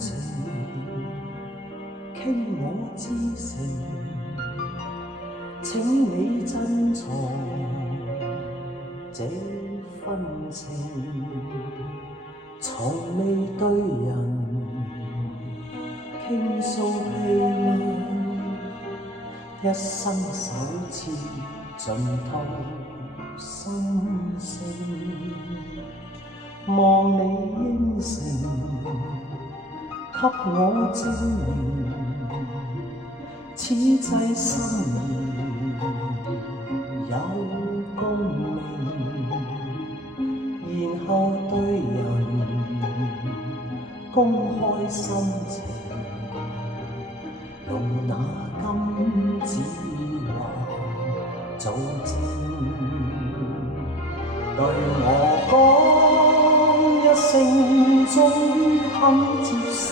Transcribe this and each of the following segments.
情，傾我至誠，請你珍藏這份情，從未對人傾訴秘密，一生首次盡透心聲，望你應承，給我證明，此際心意有共鳴，然後對人公開心情，用那金子話做證，對我講一聲終於肯接受，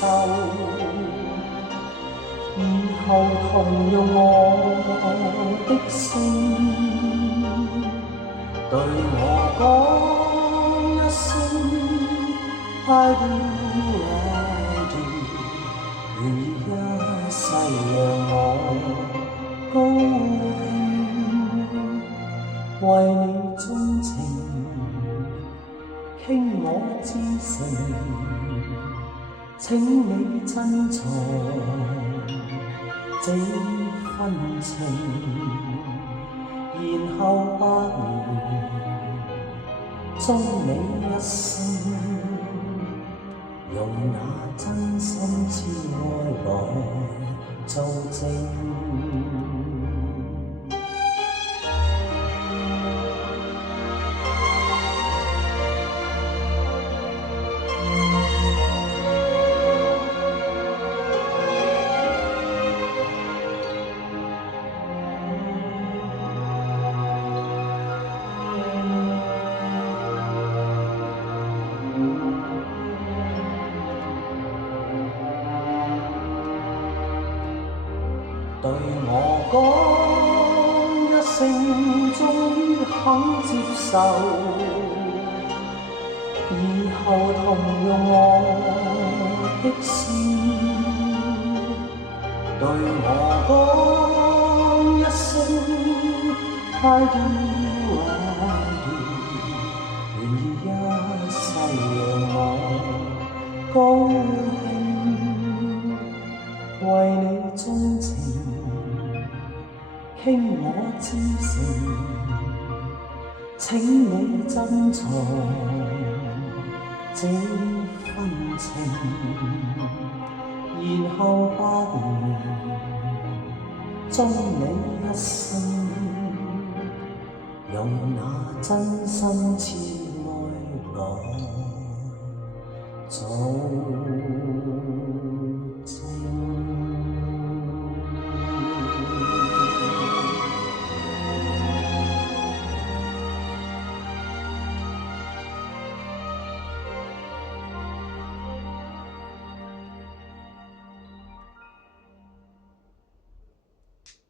以後同用我的姓，對我講一聲 I do， 願意一世讓我高興，為你鍾情，傾我至誠，請你珍藏這份情，然後百年終你一生，用那真心之愛來做證。對我講一聲終於肯接受，以後同用我的姓，對我講一聲 I do， 願意一世讓我高興，為你鍾情，傾我至誠，請你珍藏這份情，然後百年終你一生，用那真心之愛來